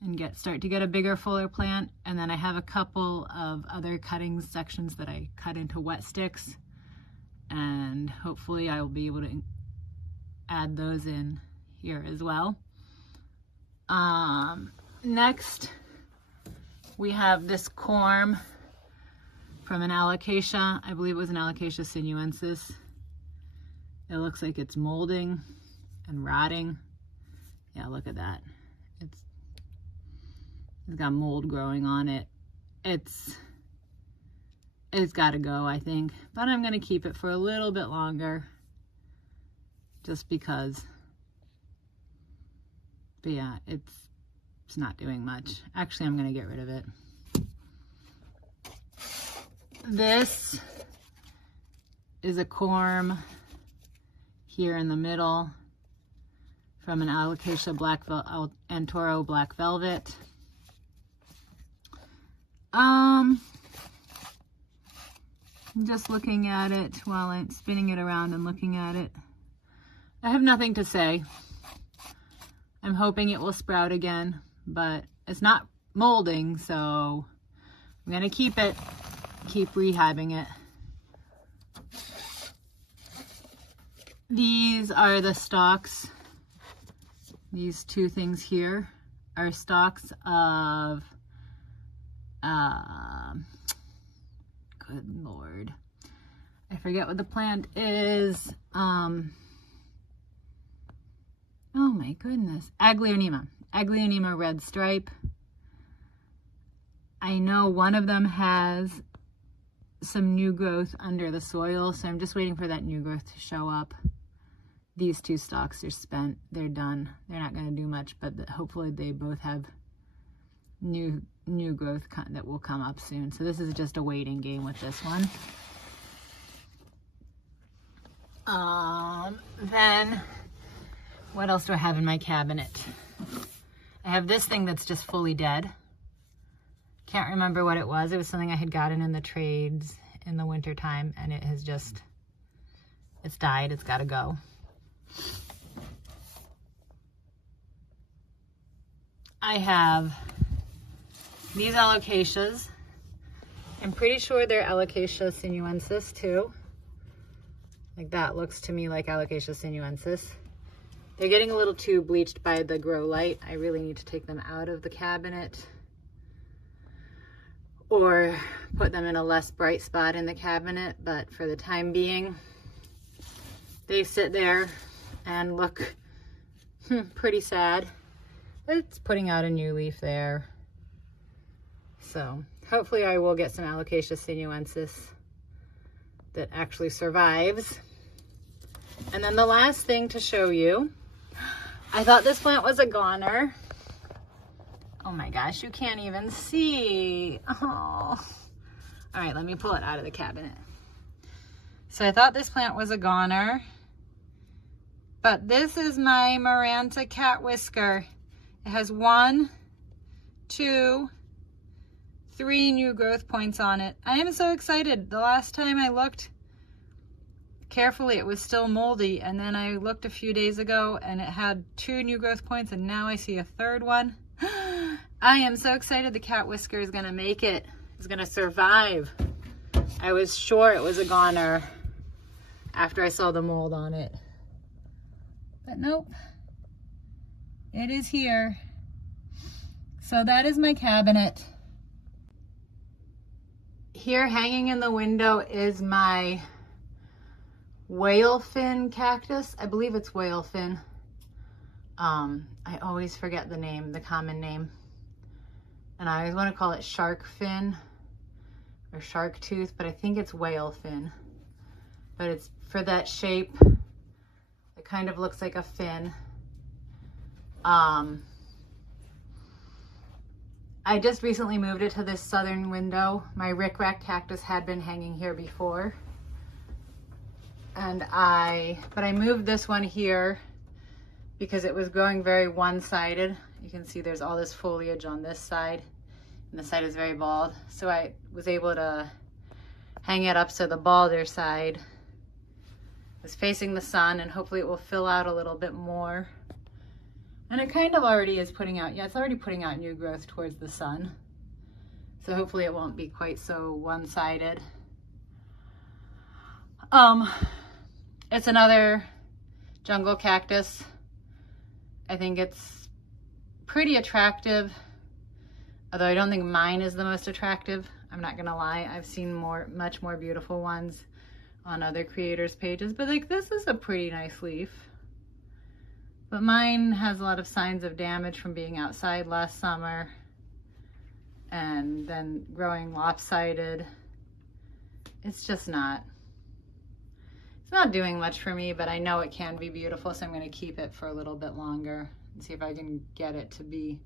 and start to get a bigger, fuller plant. And then I have a couple of other cutting sections that I cut into wet sticks, and hopefully I will be able to add those in here as well. Next, we have this corm from an alocasia. I believe it was an alocasia sinuensis. It looks like it's molding and rotting. Yeah, look at that. It's got mold growing on it. It's got to go, I think. But I'm going to keep it for a little bit longer, just because. But yeah, it's not doing much. Actually, I'm going to get rid of it. This is a corm here in the middle from an alocasia Antoro black velvet. I'm just looking at it while I'm spinning it around and looking at it. I have nothing to say. I'm hoping it will sprout again, but it's not molding, so I'm gonna keep it, keep rehabbing it. These are the stalks. These two things here are stalks of, good Lord, I forget what the plant is. Oh my goodness, Aglaonema red stripe. I know one of them has some new growth under the soil, so I'm just waiting for that new growth to show up. These two stalks are spent, they're done. They're not going to do much, but hopefully they both have new growth that will come up soon. So this is just a waiting game with this one. Then what else do I have in my cabinet? I have this thing that's just fully dead. Can't remember what it was. It was something I had gotten in the trades in the winter time, and it has just, it's died. It's got to go. I have these alocasias. I'm pretty sure they're Alocasia sinuensis too. Like, that looks to me like Alocasia sinuensis. They're getting a little too bleached by the grow light. I really need to take them out of the cabinet or put them in a less bright spot in the cabinet, but for the time being, they sit there and look pretty sad. It's putting out a new leaf there. So hopefully I will get some Alocasia sinuensis that actually survives. And then the last thing to show you, I thought this plant was a goner. Oh my gosh, you can't even see. Oh. All right, let me pull it out of the cabinet. So I thought this plant was a goner, but this is my Maranta cat whisker. It has 1, 2, 3 new growth points on it. I am so excited. The last time I looked carefully, it was still moldy, and then I looked a few days ago and it had 2 new growth points, and now I see a 3rd one. I am so excited the cat whisker is gonna make it. It's gonna survive. I was sure it was a goner after I saw the mold on it. But nope, it is here. So that is my cabinet. Here hanging in the window is my whale fin cactus. I believe it's whale fin. I always forget the name, the common name. And I always want to call it shark fin or shark tooth, but I think it's whale fin. But it's for that shape. It kind of looks like a fin. I just recently moved it to this southern window. My rickrack cactus had been hanging here before. But I moved this one here because it was growing very one-sided. You can see there's all this foliage on this side, and the side is very bald. So I was able to hang it up so the balder side is facing the sun, and hopefully it will fill out a little bit more. And it kind of already is putting out, yeah, it's already putting out new growth towards the sun. So hopefully it won't be quite so one-sided. It's another jungle cactus. I think it's pretty attractive, although I don't think mine is the most attractive. I'm not gonna lie, I've seen much more beautiful ones on other creators' pages, but like this is a pretty nice leaf. But mine has a lot of signs of damage from being outside last summer and then growing lopsided. It's just not, it's not doing much for me, but I know it can be beautiful, so I'm gonna keep it for a little bit longer and see if I can get it to be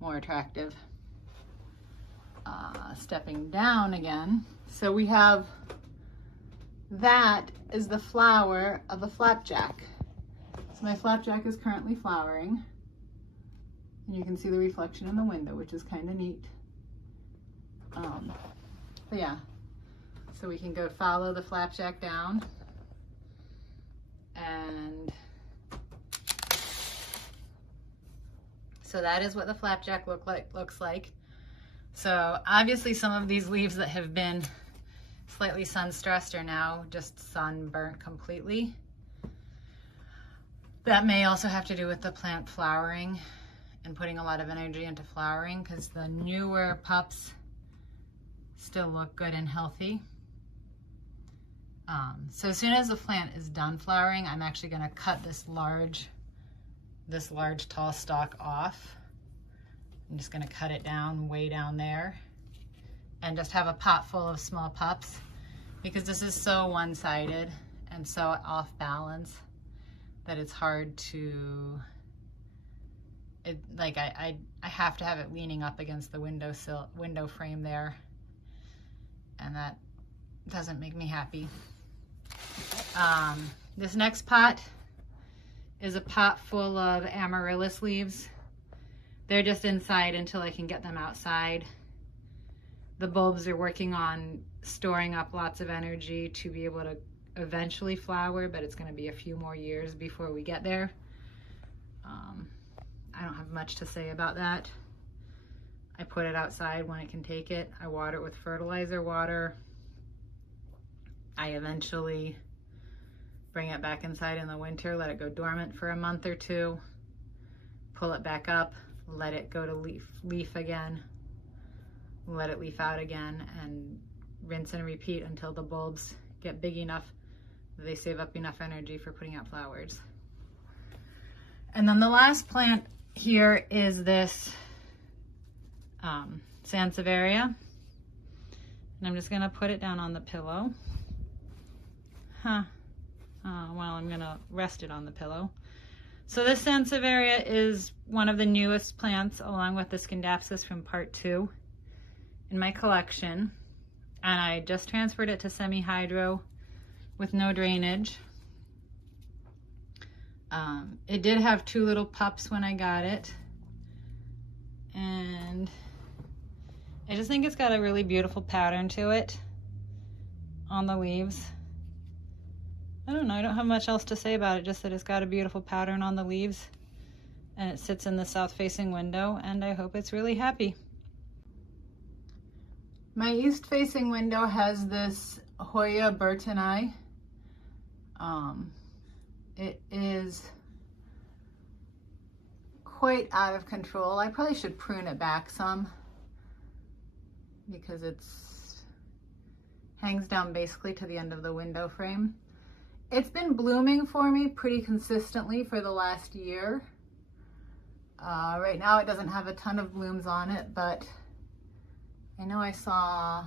more attractive. Stepping down again. So we have, that is the flower of the flapjack. So my flapjack is currently flowering, and you can see the reflection in the window, which is kind of neat. But yeah, so we can go follow the flapjack down, and so that is what the flapjack looks like. So obviously some of these leaves that have been slightly sun stressed are now just sunburnt completely. That may also have to do with the plant flowering and putting a lot of energy into flowering, because the newer pups still look good and healthy. So as soon as the plant is done flowering, I'm actually gonna cut this large tall stalk off. I'm just gonna cut it down way down there and just have a pot full of small pups, because this is so one-sided and so off balance that it's hard to, I have to have it leaning up against the window frame there, and that doesn't make me happy. This next pot is a pot full of amaryllis leaves. They're just inside until I can get them outside. The bulbs are working on storing up lots of energy to be able to eventually flower, but it's going to be a few more years before we get there. I don't have much to say about that. I put it outside when it can take it. I water it with fertilizer water. I eventually bring it back inside in the winter, let it go dormant for a month or 2, pull it back up, let it go to leaf again, let it leaf out again, and rinse and repeat until the bulbs get big enough that they save up enough energy for putting out flowers. And then the last plant here is this Sansevieria, and I'm just gonna put it down on the pillow. Well, I'm gonna rest it on the pillow. So this Sansevieria is one of the newest plants, along with the Scindapsus from part 2 in my collection. And I just transferred it to semi-hydro with no drainage. It did have 2 little pups when I got it. And I just think it's got a really beautiful pattern to it on the leaves. I don't know, I don't have much else to say about it, just that it's got a beautiful pattern on the leaves and it sits in the south-facing window, and I hope it's really happy. My east-facing window has this Hoya Burtonii. It is quite out of control. I probably should prune it back some because it's hangs down basically to the end of the window frame. It's been blooming for me pretty consistently for the last year. Right now it doesn't have a ton of blooms on it, but I know I saw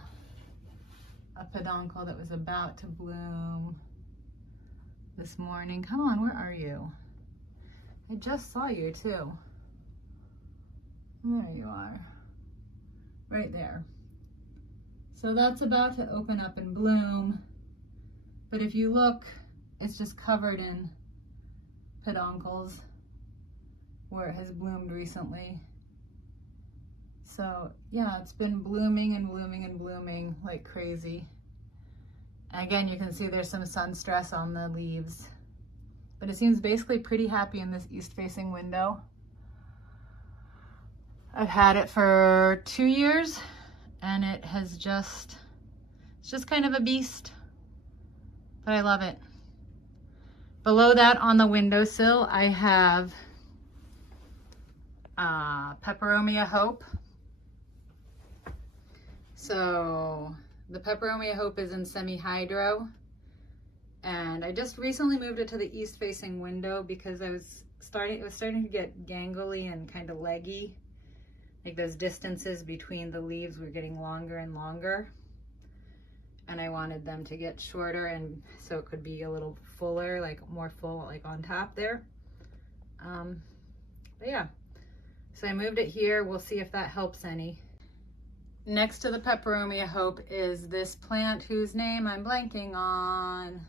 a peduncle that was about to bloom this morning. Come on, where are you? I just saw you too. There you are, right there. So that's about to open up and bloom, but if you look, it's just covered in peduncles where it has bloomed recently. So yeah, it's been blooming and blooming and blooming like crazy. And again, you can see there's some sun stress on the leaves, but it seems basically pretty happy in this east-facing window. I've had it for 2 years and it has it's just kind of a beast, but I love it. Below that on the windowsill, I have Peperomia Hope. So the Peperomia Hope is in semi-hydro, and I just recently moved it to the east-facing window because it was starting to get gangly and kind of leggy. Like those distances between the leaves were getting longer and longer, and I wanted them to get shorter, and so it could be a little fuller, like more full, like on top there. But yeah, so I moved it here. We'll see if that helps any. Next to the Peperomia Hope is this plant whose name I'm blanking on.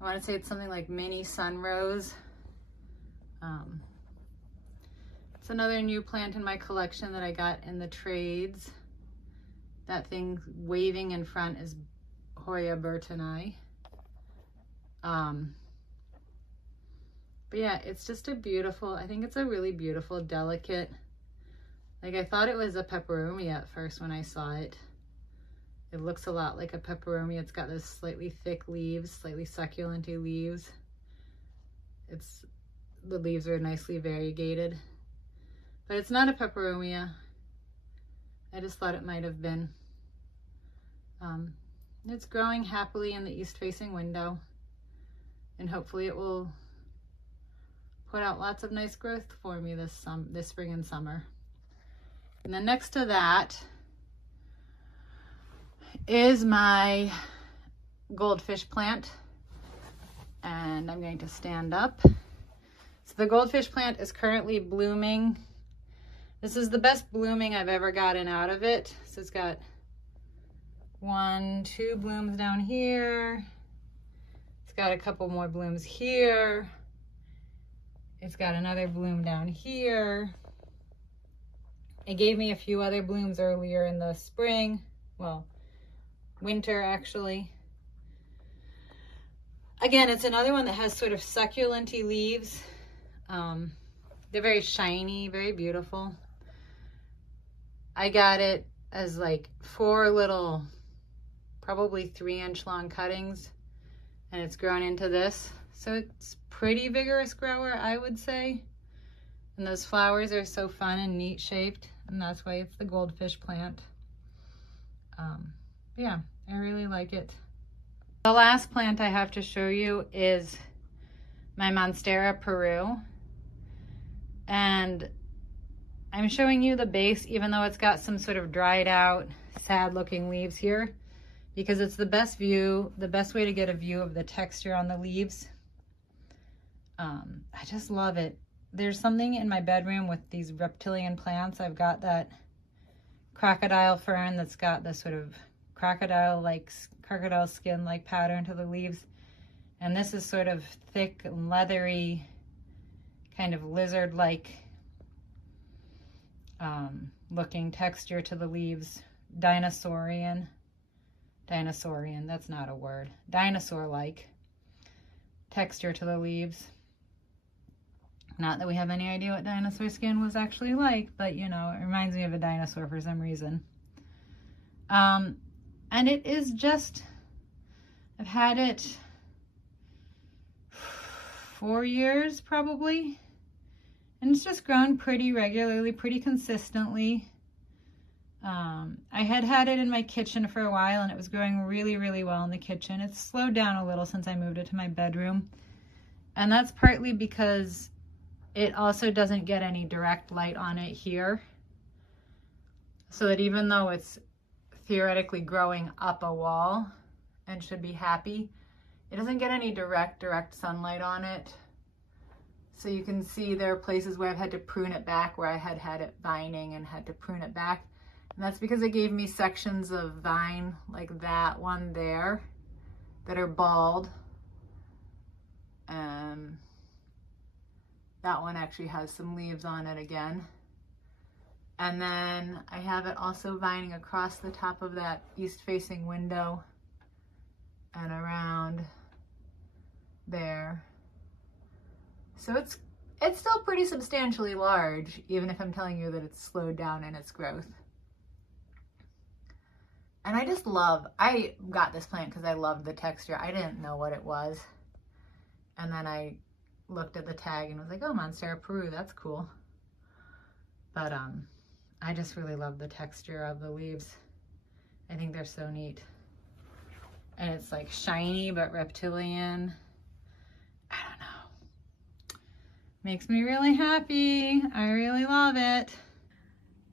I want to say it's something like Mini Sunrose. It's another new plant in my collection that I got in the trades. That thing waving in front is Hoya Burtonii. But yeah, it's just a beautiful, I think it's a really beautiful, delicate, like I thought it was a peperomia at first when I saw it. It looks a lot like a peperomia. It's got those slightly thick leaves, slightly succulent-y leaves. The leaves are nicely variegated, but it's not a peperomia. I just thought it might have been. It's growing happily in the east-facing window, and hopefully it will put out lots of nice growth for me this spring and summer. And then next to that is my goldfish plant, and I'm going to stand up. So the goldfish plant is currently blooming. This is the best blooming I've ever gotten out of it. So it's got 1, 2 blooms down here. It's got a couple more blooms here. It's got another bloom down here. It gave me a few other blooms earlier in the spring. Well, winter actually. Again, it's another one that has sort of succulent-y leaves. They're very shiny, very beautiful. I got it as like 4 little, probably 3-inch long cuttings, and it's grown into this. So it's pretty vigorous grower, I would say. And those flowers are so fun and neat shaped, and that's why it's the goldfish plant. Yeah, I really like it. The last plant I have to show you is my Monstera Peru. And I'm showing you the base, even though it's got some sort of dried out, sad looking leaves here, because it's the best view, the best way to get a view of the texture on the leaves. I just love it. There's something in my bedroom with these reptilian plants. I've got that crocodile fern that's got this sort of crocodile skin like pattern to the leaves. And this is sort of thick and leathery, kind of lizard-like looking texture to the leaves. Dinosaurian, that's not a word. Dinosaur-like texture to the leaves. Not that we have any idea what dinosaur skin was actually like, but you know, it reminds me of a dinosaur for some reason. And it is just, I've had it 4 years probably, and it's just grown pretty regularly, pretty consistently. I had it in my kitchen for a while, and it was growing really, really well in the kitchen. It's slowed down a little since I moved it to my bedroom, and that's partly because it also doesn't get any direct light on it here, so that even though it's theoretically growing up a wall and should be happy, it doesn't get any direct sunlight on it. So you can see there are places where I've had to prune it back, where I had it vining and had to prune it back. And that's because it gave me sections of vine like that one there that are bald. That one actually has some leaves on it again. And then I have it also vining across the top of that east-facing window and around there. So it's still pretty substantially large, even if I'm telling you that it's slowed down in its growth. And I got this plant because I loved the texture. I didn't know what it was. And then I looked at the tag and was like, oh, Monstera Peru, that's cool. But I just really love the texture of the leaves. I think they're so neat. And it's like shiny but reptilian. I don't know. Makes me really happy. I really love it.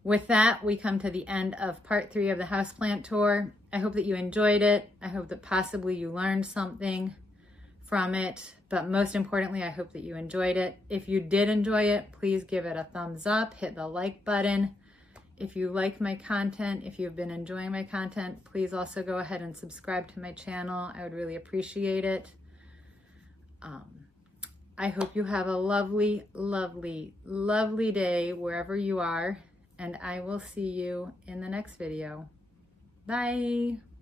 With that, we come to the end of part 3 of the houseplant tour. I hope that you enjoyed it. I hope that possibly you learned something from it, but most importantly, I hope that you enjoyed it. If you did enjoy it, please give it a thumbs up, hit the like button. If you like my content, if you've been enjoying my content, please also go ahead and subscribe to my channel. I would really appreciate it. I hope you have a lovely, lovely, lovely day wherever you are, and I will see you in the next video. Bye.